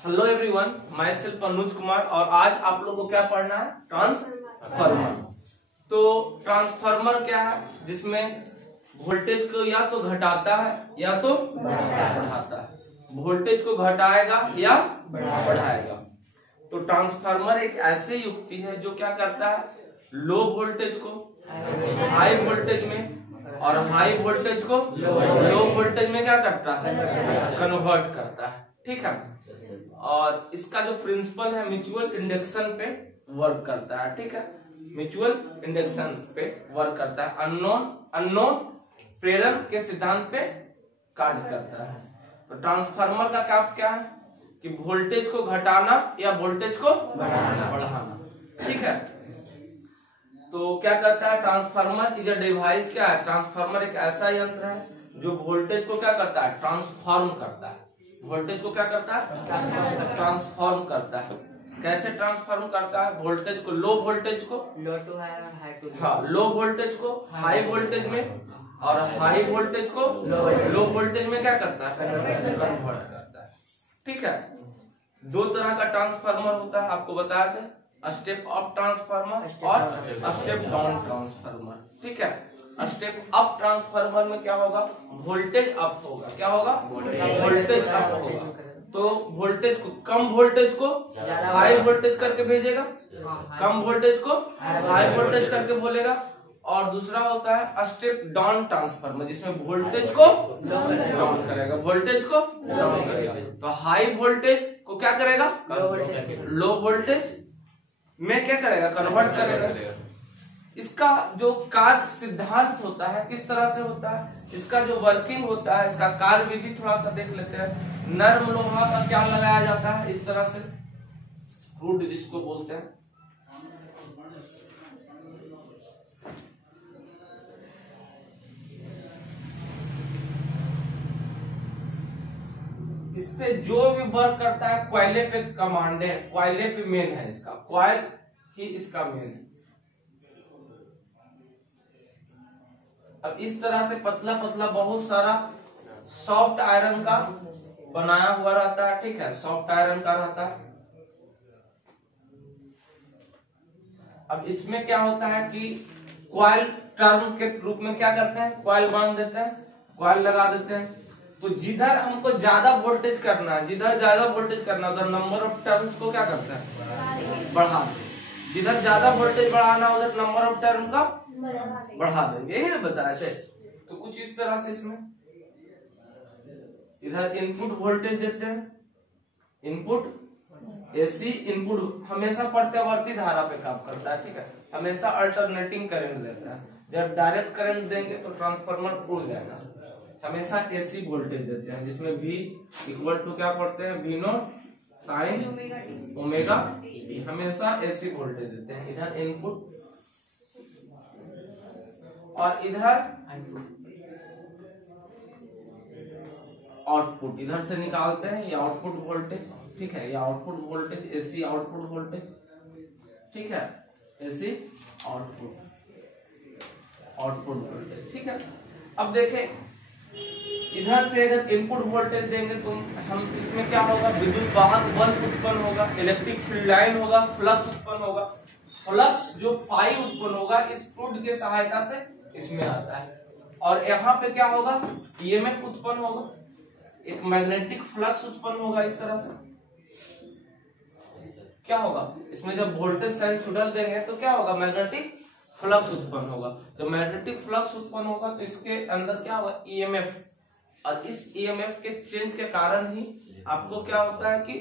Hello everyone, my self Anuj Kumar और आज आप लोगों को क्या पढ़ना है? ट्रांसफार्मर। तो ट्रांसफार्मर क्या है? जिसमें वोल्टेज को या तो घटाता है या तो बढ़ाता है। वोल्टेज को घटाएगा या बढ़ाएगा। तो ट्रांसफार्मर एक ऐसी युक्ति है जो क्या करता है, लो वोल्टेज को हाई वोल्टेज में और हाई वोल्टेज को लो वोल्टेज में क्या करता है, कन्वर्ट करता है। ठीक है। और इसका जो प्रिंसिपल है म्यूचुअल इंडक्शन पे वर्क करता है। ठीक है, म्यूचुअल इंडक्शन पे वर्क करता है। अननोन प्रेरण के सिद्धांत पे कार्य करता है। तो ट्रांसफार्मर का काम क्या है कि वोल्टेज को घटाना या वोल्टेज को बढ़ाना। ठीक है। तो क्या करता है ट्रांसफार्मर इज अ डिवाइस। क्या है ट्रांसफार्मर? एक ऐसा यंत्र है जो वोल्टेज को क्या करता है, ट्रांसफॉर्म करता है। वोल्टेज को क्या करता है, ट्रांसफॉर्म करता है। कैसे ट्रांसफॉर्म करता है? वोल्टेज को लो वोल्टेज को लो टू हाई और हाई टू लो। हाँ, लो वोल्टेज को हाई वोल्टेज में और हाई वोल्टेज को लो वोल्टेज में क्या करता है, कन्वर्ट करता है। ठीक है। दो तरह का ट्रांसफार्मर होता है, आपको बताया था, स्टेप अप ट्रांसफार्मर और स्टेप डाउन ट्रांसफार्मर। ठीक है। स्टेप अप ट्रांसफार्मर में क्या होगा, वोल्टेज अप होगा। क्या होगा, वोल्टेज अप होगा। तो वोल्टेज को कम वोल्टेज को हाई वोल्टेज करके भेजेगा, कम वोल्टेज को हाई वोल्टेज करके बोलेगा। और दूसरा होता है स्टेप डाउन ट्रांसफार्मर जिसमें वोल्टेज को डाउन करेगा, वोल्टेज को डाउन करेगा। तो हाई वोल्टेज को क्या करेगा, लो वोल्टेज में क्या करेगा, कन्वर्ट करेगा। इसका जो कार्य सिद्धांत होता है किस तरह से होता है, इसका जो वर्किंग होता है, इसका कार्य विधि थोड़ा सा देख लेते हैं। नर्म लोहा का क्या लगाया जाता है, इस तरह से रूड जिसको बोलते हैं। इस पे जो भी वर्क करता है कोयले पे कमांड है, कोयले पे मेन है, इसका कॉइल ही इसका मेन है। अब इस तरह से पतला पतला बहुत सारा सॉफ्ट आयरन का बनाया हुआ रहता है। ठीक है, सॉफ्ट आयरन का रहता है। अब इसमें क्या होता है कि कॉइल टर्म के रूप में क्या करते हैं, कॉइल बांध देते हैं, कॉइल लगा देते हैं। तो जिधर हमको ज्यादा वोल्टेज करना है, जिधर ज्यादा वोल्टेज करना है उधर नंबर ऑफ टर्न्स को क्या करता है, बढ़ा। जिधर ज्यादा वोल्टेज बढ़ाना उधर नंबर ऑफ टर्न का बढ़ा देंगे। यही ना बताया थे। तो कुछ इस तरह से इसमें इधर इनपुट वोल्टेज देते हैं, इनपुट एसी इनपुट हमेशा प्रत्यावर्ती धारा पे काम करता है। ठीक है, हमेशा अल्टरनेटिंग करंट लेता है। जब डायरेक्ट करंट देंगे तो ट्रांसफार्मर उड़ जाएगा। हमेशा एसी वोल्टेज देते हैं जिसमें V इक्वल टू क्या पढ़ते हैं, V not sine omega T. हमेशा एसी वोल्टेज देते हैं। इधर इनपुट और इधर आउटपुट, इधर से निकालते हैं ये आउटपुट वोल्टेज। ठीक है, ये output voltage AC output voltage. ठीक है, एसी आउटपुट वोल्टेज। ठीक है। अब देखें इधर से अगर इनपुट वोल्टेज देंगे तो हम इसमें क्या होगा, विद्युत वाहक बल उत्पन्न होगा, इलेक्ट्रिक फील्ड लाइन होगा, फ्लक्स उत्पन्न होगा। फ्लक्स जो फाई उत्पन्न होगा इस फ्लूइड के सहायता से इसमें आता है। और यहाँ पे क्या होगा, ईएमएफ उत्पन्न होगा, एक मैग्नेटिक फ्लक्स उत्पन्न होगा। इस तरह से क्या होगा, इसमें जब वोल्टेज साइनसोइडल देंगे तो क्या होगा, मैग्नेटिक फ्लक्स उत्पन्न होगा। जब मैग्नेटिक फ्लक्स उत्पन्न होगा तो इसके अंदर क्या होगा, ईएमएफ। और इस ईएमएफ के चेंज के कारण ही आपको क्या होता है कि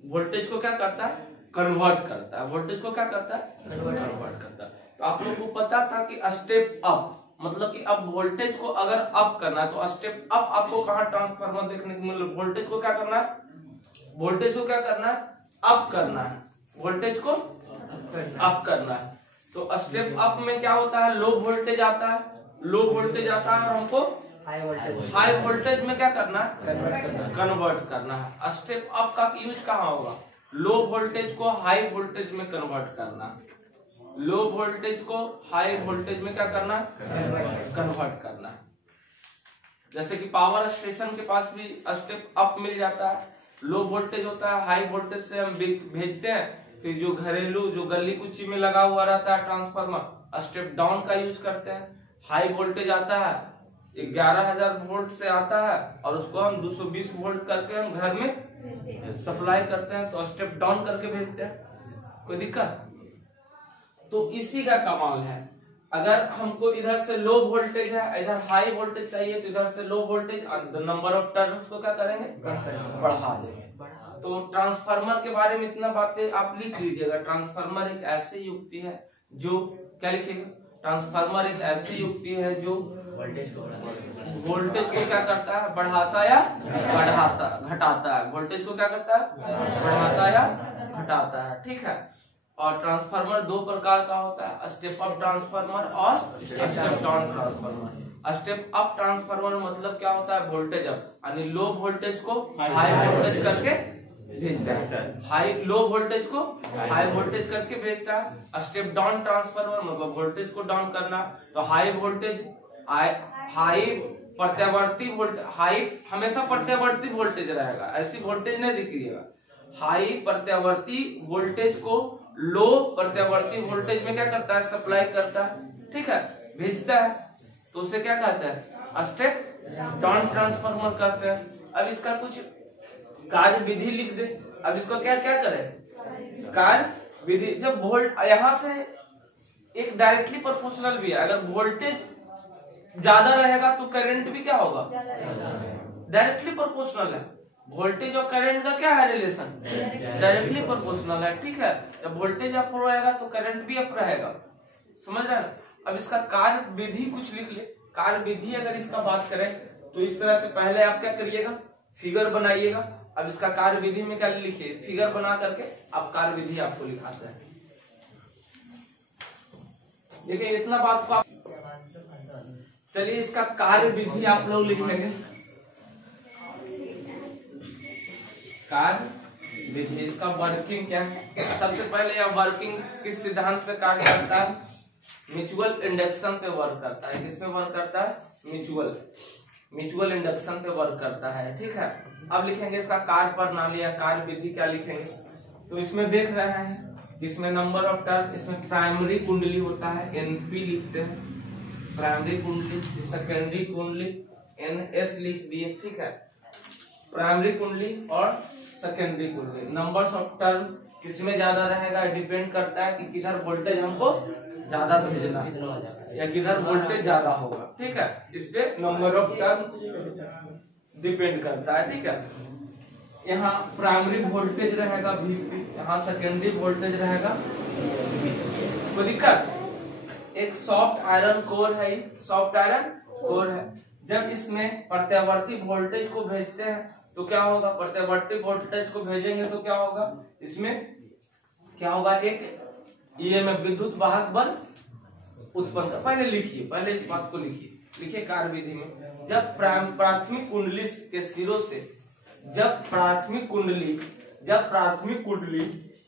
वोल्टेज को क्या करता है, कन्वर्ट करता है। वोल्टेज को क्या करता है, कन्वर्ट करता है। तो आप लोगों को पता था कि स्टेप अप मतलब कि अब वोल्टेज को अगर अप करना है तो स्टेप अप आपको कहाँ ट्रांसफार्मर देखने को मिल, वोल्टेज को क्या करना है, वोल्टेज को क्या करना है, अप करना है। वोल्टेज को अप करना है। तो स्टेप अप में क्या होता है, लो वोल्टेज आता है, लो वोल्टेज आता है और हमको हाई वोल्टेज में क्या करना है, कन्वर्ट करना है। स्टेप अप का यूज कहाँ होगा, लो वोल्टेज को हाई वोल्टेज में कन्वर्ट करना। लो वोल्टेज को हाई वोल्टेज में क्या करना, कन्वर्ट करना। जैसे कि पावर स्टेशन के पास भी स्टेप अप मिल जाता है, लो वोल्टेज होता है, हाई वोल्टेज से हम भेजते हैं। फिर जो घरेलू जो गली कुची में लगा हुआ रहता है ट्रांसफार्मर, स्टेप डाउन का यूज करते हैं। हाई वोल्टेज आता है 11,000 वोल्ट से आता है और उसको हम 220 वोल्ट करके हम घर में सप्लाई करते हैं, तो स्टेप डाउन करके भेजते हैं। कोई दिक्कत? तो इसी का कमाल है। अगर हमको इधर से लो वोल्टेज है, इधर हाई वोल्टेज चाहिए, तो इधर से low voltage number of turns को क्या करेंगे, बढ़ा देंगे। तो ट्रांसफार्मर के बारे में इतना बातें आप लिख लीजिएगा। ट्रांसफार्मर एक ऐसी युक्ति है जो, क्या लिखिएगा, ट्रांसफार्मर एक ऐसी युक्ति है जो वोल्टेज को क्या करता है, बढ़ाता या घटाता है। वोल्टेज को क्या करता है, बढ़ाता या घटाता है। ठीक है। और ट्रांसफार्मर दो प्रकार का होता है, स्टेप अप ट्रांसफार्मर और step down transformer. Step up transformer मतलब क्या होता है, वोल्टेज अप, यानी लो वोल्टेज को हाई वोल्टेज करके भेजता है, हाई लो वोल्टेज को हाई वोल्टेज करके भेजता है। स्टेप डाउन ट्रांसफार्मर मतलब वोल्टेज को डाउन करना, तो हाई वोल्टेज हाई प्रत्यावर्ती वोल्टेज, हाई हमेशा प्रत्यावर्ती वोल्टेज रहेगा, ऐसी वोल्टेज नहीं दिखिएगा। हाई प्रत्यावर्ती वोल्टेज को लो प्रत्यावर्ती वोल्टेज में क्या करता है, सप्लाई करता है। ठीक है, भेजता है, तो उसे क्या कहते हैं, स्टेप डाउन ट्रांसफार्मर करते हैं। अब इसका कुछ कार्य विधि लिख दे। अब इसको क्या क्या करें, कार्य विधि। जब वोल्ट यहां से एक डायरेक्टली प्रोपोर्शनल भी है, अगर वोल्टेज ज्यादा रहेगा तो करंट भी क्या होगा, डायरेक्टली प्रोपोर्शनल है। वोल्टेज और करंट का क्या है रिलेशन, डायरेक्टली प्रोपोर्शनल है। ठीक है, जब वोल्टेज अप रहेगा तो करंट भी अप रहेगा, समझ रहे हैं। अब इसका कार्य विधि कुछ लिख ले। कार्य विधि अगर इसका बात करें तो इस तरह से पहले आप क्या करिएगा, फिगर बनाइएगा। अब इसका कार्य विधि में क्या लिखिए, फिगर बना करके आप कार्य विधि आपको लिखाते हैं। देखिए इतना बात को आप, चलिए इसका कार्य विधि आप लोग लिखेंगे। कार्य विधि, इसका वर्किंग क्या है। सबसे पहले यह वर्किंग किस सिद्धांत पे कार्य करता है, म्यूचुअल इंडक्शन पे वर्क करता है। किस पे वर्क करता है, म्यूचुअल इंडक्शन पे वर्क करता है। ठीक है, अब लिखेंगे इसका कार्य प्रणाली या कार्य विधि क्या लिखेंगे। तो इसमें देख रहे हैं, इसमें नंबर ऑफ टर्न, इसमें प्राइमरी कुंडली होता है, एनपी लिखते हैं, प्राइमरी कुंडली। सेकेंडरी कुंडली एनएस लिख दिए। ठीक है, प्राइमरी कुंडली और सेकेंडरी कुंडली। नंबर्स ऑफ टर्न्स किसमें ज्यादा रहेगा, डिपेंड करता है कि किधर वोल्टेज हमको ज्यादा भेजना है या किधर वोल्टेज ज्यादा होगा। ठीक है, इस पे नंबर ऑफ टर्न डिपेंड करता है। ठीक है, यहाँ प्राइमरी वोल्टेज रहेगा वीपी, यहाँ सेकेंडरी वोल्टेज रहेगा। कोई दिक्कत? एक सॉफ्ट आयरन कोर है, सॉफ्ट आयरन कोर है। जब इसमें प्रत्यावर्ती वोल्टेज को भेजते हैं तो क्या होगा, प्रत्यावर्ती वोल्टेज को भेजेंगे तो क्या होगा, इसमें क्या होगा, एक ईएमएफ विद्युत वाहक बल उत्पन्न कर। पहले लिखिए, पहले इस बात को लिखिए कार्य विधि में। जब प्राथमिक कुंडली के सिरों से, जब प्राथमिक कुंडली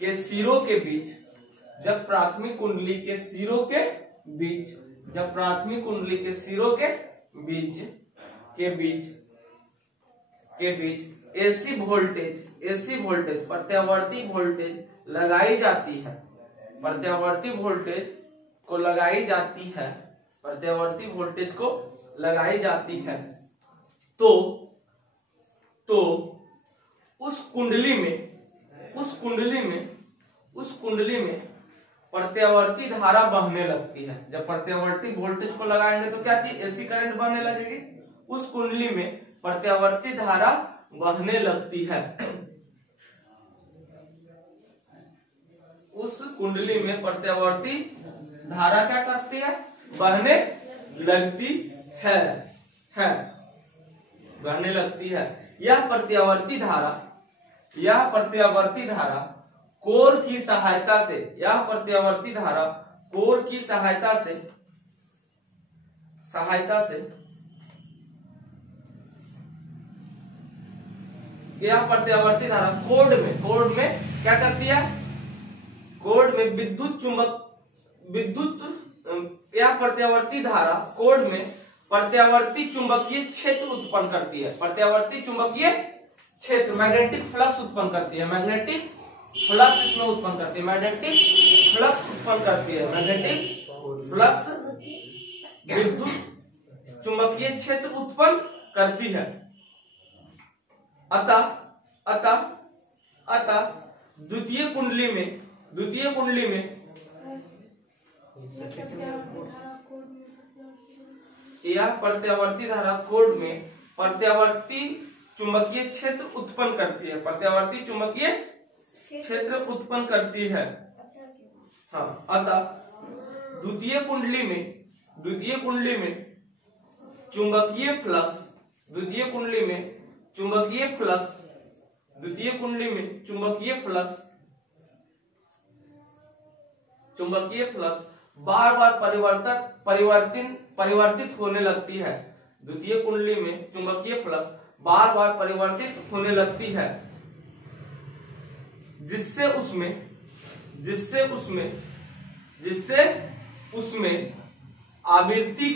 के सिरों के बीच, जब प्राथमिक कुंडली के सिरों के बीच, जब प्राथमिक कुंडली के सिरों के बीच एसी वोल्टेज प्रत्यावर्ती वोल्टेज लगाई जाती है, प्रत्यावर्ती वोल्टेज को लगाई जाती है, प्रत्यावर्ती वोल्टेज को लगाई जाती है, तो उस कुंडली में प्रत्यावर्ती धारा बहने लगती है। जब प्रत्यावर्ती वोल्टेज को लगाएंगे तो क्या चीज, एसी करंट बहने लगेगी। उस कुंडली में प्रत्यावर्ती धारा बहने लगती है, उस कुंडली में प्रत्यावर्ती धारा क्या करती है, बहने लगती है, बहने लगती है। यह प्रत्यावर्ती धारा कोर की सहायता से, यह प्रत्यावर्ती धारा कोर की सहायता से यह प्रत्यावर्ती धारा कोड में क्या करती है, कोड में यह प्रत्यावर्ती धारा कोड में प्रत्यावर्ती चुंबकीय क्षेत्र उत्पन्न करती है, प्रत्यावर्ती चुंबकीय क्षेत्र, मैग्नेटिक फ्लक्स उत्पन्न करती है, मैग्नेटिक फ्लक्स इसमें उत्पन्न करती है, मैग्नेटिक फ्लक्स उत्पन्न करती है, मैग्नेटिक फ्लक्स विद्युत चुंबकीय क्षेत्र उत्पन्न करती है। अतः द्वितीय कुंडली में या प्रत्यावर्ती धारा कोड में प्रत्यावर्ती चुंबकीय क्षेत्र उत्पन्न करती है, प्रत्यावर्ती चुंबकीय क्षेत्र उत्पन्न करती है। हाँ, अतः द्वितीय कुंडली में चुंबकीय फ्लक्स बार बार परिवर्तित होने लगती है। द्वितीय कुंडली में चुंबकीय फ्लक्स बार बार परिवर्तित होने लगती है, जिससे उसमें आवृत्ति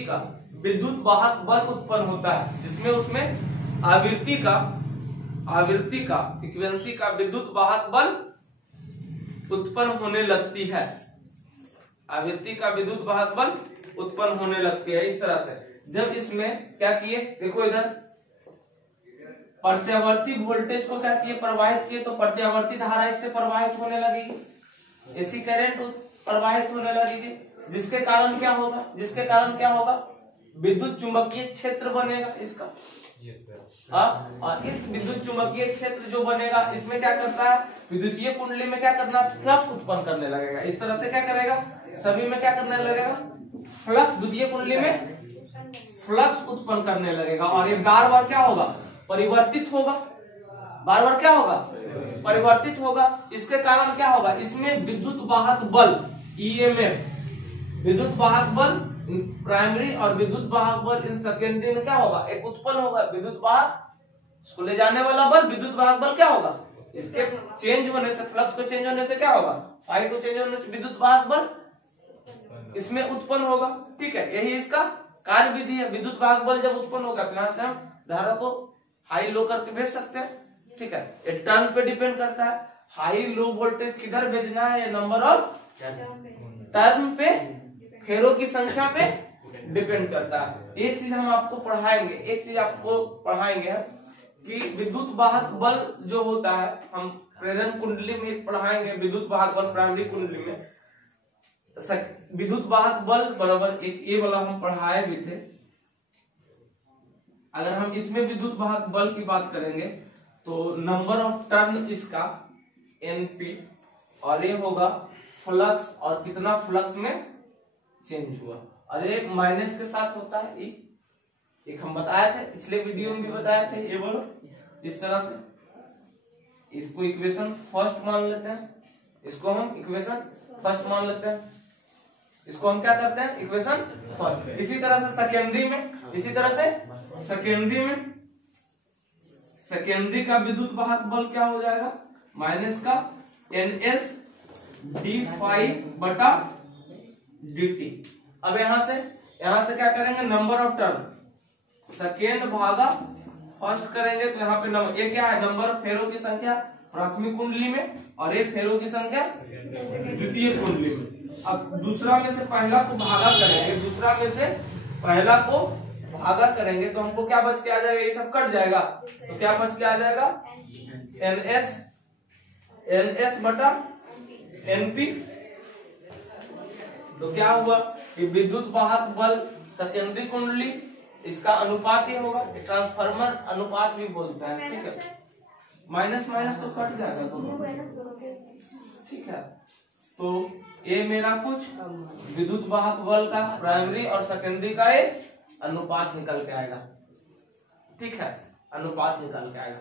का विद्युत वाहक बल उत्पन्न होता है, जिसमें उसमें आवृत्ति का फ्रीक्वेंसी का विद्युत वाहक बल उत्पन्न होने लगती है, आवृत्ति का विद्युत वाहक बल उत्पन्न होने लगती है। इस तरह से जब इसमें क्या किए, देखो इधर प्रत्यावर्ती वोल्टेज को क्या किए, प्रवाहित किए, तो प्रत्यावर्ती धारा इससे प्रवाहित होने लगेगी, एसी करंट प्रवाहित होने लगेगी, जिसके कारण क्या होगा, विद्युत चुंबकीय क्षेत्र बनेगा इसका। और इस विद्युत चुंबकीय क्षेत्र जो बनेगा, इसमें क्या करता है, विद्युतीय कुंडली में क्या करना, फ्लक्स उत्पन्न करने लगेगा। इस तरह से क्या करेगा, सभी में क्या करने लगेगा, फ्लक्स, द्वितीय कुंडली में फ्लक्स उत्पन्न करने लगेगा, और ये बार बार क्या होगा, परिवर्तित होगा, बार बार क्या होगा, परिवर्तित होगा। इसके कारण क्या होगा, इसमें विद्युत वाहक बल ईएमएफ, विद्युत वाहक बल प्राइमरी और विद्युत वाहक बल इन सेकेंडरी में क्या होगा, एक उत्पन्न होगा। विद्युत वाहक उसको ले जाने वाला बल, विद्युत वाहक बल क्या होगा, इसके चेंज होने से, फ्लक्स को चेंज होने से क्या होगा, फाई को चेंज होने से विद्युत वाहक बल इसमें उत्पन्न होगा। ठीक है, यही इसका कार्य विधि है। विद्युत वाहक बल जब उत्पन्न होगा तो यहाँ से हम धारा को हाई लो करके भेज सकते हैं। ठीक है, ये टर्न पे डिपेंड करता है, हाई लो वोल्टेज किधर भेजना है, ये नंबर ऑफ टर्न पे, फेरों की संख्या पे डिपेंड करता है। एक चीज हम आपको पढ़ाएंगे, कि विद्युत वाहक बल जो होता है, हम प्रेरण कुंडली में पढ़ाएंगे विद्युत वाहक बल, प्राइमरी कुंडली में विद्युत वाहक बल बराबर एक ये वाला हम पढ़ाए भी थे। अगर हम इसमें विद्युत वाहक बल की बात करेंगे तो नंबर ऑफ टर्न इसका एनपी, और ये होगा फ्लक्स, और कितना फ्लक्स में चेंज हुआ, और ये माइनस के साथ होता है। एक हम बताए थे, पिछले वीडियो में भी बताए थे, ये बोलो इस तरह से। इसको इक्वेशन फर्स्ट मान लेते हैं, इसको हम इक्वेशन फर्स्ट मान लेते हैं, इसको हम क्या करते हैं, इक्वेशन फर्स्ट। इसी तरह से सेकेंडरी का विद्युत वाहक बल क्या हो जाएगा, माइनस का NS d∅ dt। अब यहां से क्या करेंगे, नंबर ऑफ टर्न, सेकेंड भागा फर्स्ट करेंगे, तो यहाँ पे नंबर, ये क्या है, नंबर ऑफ फेरों की संख्या प्राथमिक कुंडली में, और एक फेरों की संख्या द्वितीय कुंडली में। अब दूसरा में से पहला को भागा करेंगे, तो हमको क्या बच के आ जाएगा, ये सब कट जाएगा, तो क्या बच के आ जाएगा, NS बटा NP। तो क्या हुआ कि विद्युत वाहक बल सेकेंडरी कुंडली, इसका अनुपात ये होगा, ट्रांसफार्मर अनुपात भी बोलते हैं। ठीक है, माइनस तो कट जाएगा दोनों। ठीक है, तो ये मेरा कुछ विद्युत वाहक बल का प्राइमरी और सेकेंडरी का एक अनुपात निकल के आएगा। ठीक है, अनुपात निकल के आएगा।